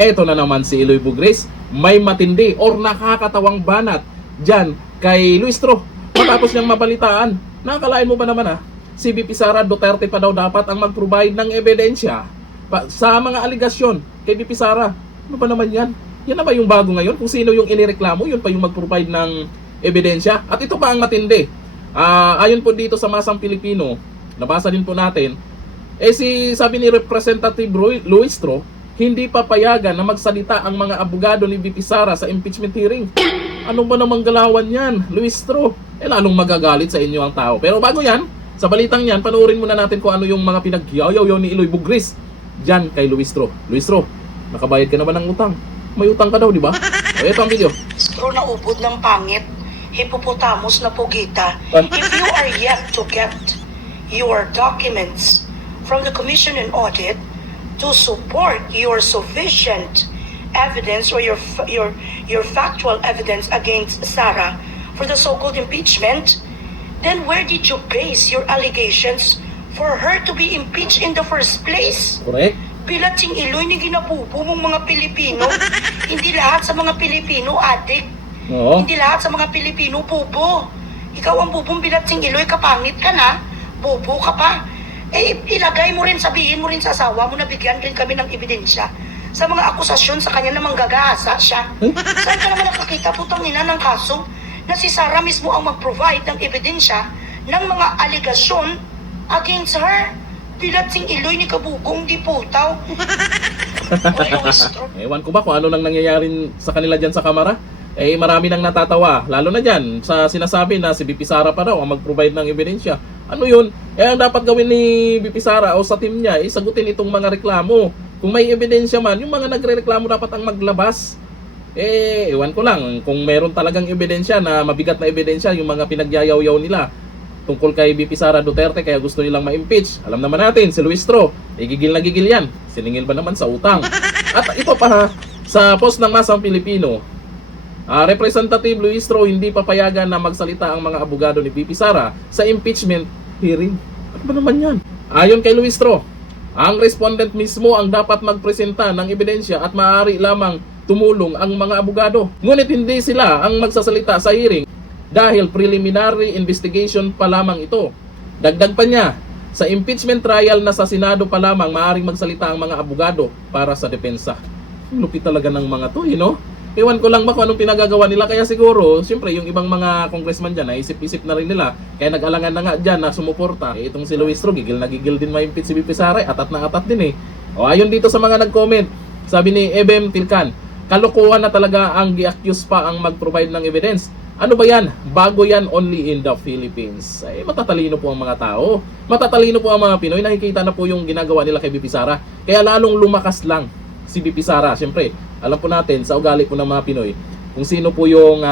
Eto na naman si Eloy Bugris, may matindi or nakakatawang banat dyan kay Luistro. Matapos niyang mabalitaan, nakakalain mo ba naman si VP Sara Duterte pa daw dapat ang mag-provide ng ebidensya sa mga aligasyon kay VP Sara. Ano ba naman yan? Yan na ba yung bago ngayon? Kung sino yung inireklamo, yun pa yung mag-provide ng ebidensya. At ito pa ang matindi. Ayon po dito sa Masang Pilipino, nabasa din po natin, sabi ni Representative Luistro, hindi papayagan na magsalita ang mga abogado ni VP Sara sa impeachment hearing. Ano ba namang galawan yan, Luistro? Lalong magagalit sa inyo ang tao. Pero bago yan, sa balitang yan, panoorin muna natin kung ano yung mga pinagyayaw ni Eloy Bugris dyan kay Luistro. Luistro, nakabayad ka na ba ng utang? May utang ka daw, di ba? O, ito ang video. Pero naubod ng pangit, hippopotamus na pugita. If you are yet to get your documents from the Commission on Audit to support your sufficient evidence or your factual evidence against Sara for the so-called impeachment, then where did you base your allegations for her to be impeached in the first place? Correct. Bilatsing Eloy ni ginapupo mong mga Pilipino. Hindi lahat sa mga Pilipino adik. Oo. Hindi lahat sa mga Pilipino bubo. Ikaw ang bubong Bilatsing Eloy, kapangit ka na. Bubo ka pa. Ilagay mo rin, sabihin mo rin sa asawa mo na bigyan rin kami ng ebidensya sa mga akusasyon sa kanya na manggagahasa siya. Saan ka naman nakakita, putang ina, ng kaso na si Sara mismo ang mag-provide ng ebidensya ng mga aligasyon against her? Bilatsing Eloy ni kabugong di putaw. Ewan ko ba kung ano nang nangyayari sa kanila dyan sa kamara. Marami nang natatawa, lalo na dyan sa sinasabi na si VP Sara pa daw ang mag-provide ng ebidensya. Ano yun? Ang dapat gawin ni VP Sara o sa team niya, sagutin itong mga reklamo. Kung may ebidensya man, yung mga nagre-reklamo dapat ang maglabas. Ewan ko lang, kung meron talagang ebidensya na mabigat na ebidensya, yung mga pinagyayaw-yaw nila tungkol kay VP Sara Duterte kaya gusto nilang ma-impeach. Alam naman natin, si Luistro, gigil na gigil yan. Siningil ba naman sa utang? At ito pa sa post ng Masang Pilipino, Representative Luistro, hindi papayagan na magsalita ang mga abogado ni VP Sara sa impeachment hearing. Ano ba naman yan? Ayon kay Luistro, ang respondent mismo ang dapat magpresenta ng ebidensya at maaari lamang tumulong ang mga abogado. Ngunit hindi sila ang magsasalita sa hearing dahil preliminary investigation pa lamang ito. Dagdag pa niya, sa impeachment trial na sa Senado pa lamang maaaring magsalita ang mga abogado para sa depensa. Lupit talaga ng mga to, Ewan ko lang ba kung anong pinagagawa nila. Kaya siguro, siyempre yung ibang mga congressman dyan, isip-isip na rin nila. Kaya nag-alangan na nga dyan na sumuporta. Itong si Luistro, gigil na gigil din ma-impeach si VP Sara. Atat na atat din O ayon dito sa mga nag-comment, sabi ni Ebem Tilkan, kalokohan na talaga ang gi-accuse pa ang mag-provide ng evidence. Ano ba yan? Bago yan, only in the Philippines. Matatalino po ang mga tao. Matatalino po ang mga Pinoy. Nakikita na po yung ginagawa nila kay VP Sara. Kaya lalong lumakas lang si VP Sara. Siyempre, alam po natin sa ugali po ng mga Pinoy kung sino po yung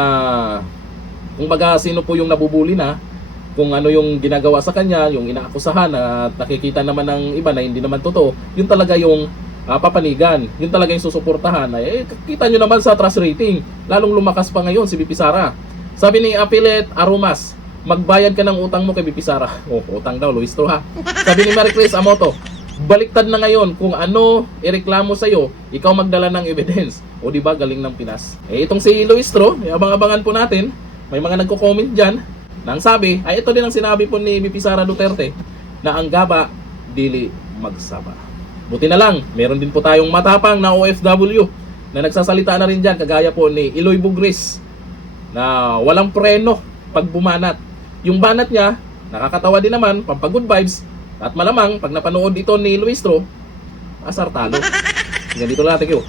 sino po yung nabubuli na, kung ano yung ginagawa sa kanya, yung inaakusahan at nakikita naman ng iba na hindi naman totoo, yun talaga yung papanigan, yun talaga yung susuportahan. Kita nyo naman sa trust rating, lalong lumakas pa ngayon si VP Sara. Sabi ni Apilet Arumas, magbayad ka ng utang mo kay VP Sara. Utang daw, Luistro ha. Sabi ni Marie Chris Amoto, baliktad na ngayon, kung ano ireklamo sa'yo, ikaw magdala ng evidence. O diba, galing ng Pinas. Itong si Luistro, abang-abangan po natin. May mga nagko-comment dyan na ang sabi, ito din ang sinabi po ni VP Sara Duterte, na ang gaba, dili magsaba. Buti na lang, meron din po tayong matapang na OFW na nagsasalita na rin dyan, kagaya po ni Eloy Bugris, na walang preno pag bumanat. Yung banat niya, nakakatawa din naman, pampag-good vibes. At malamang, pag napanood ito ni Luistro, asar talo. Ganito lang natin yun.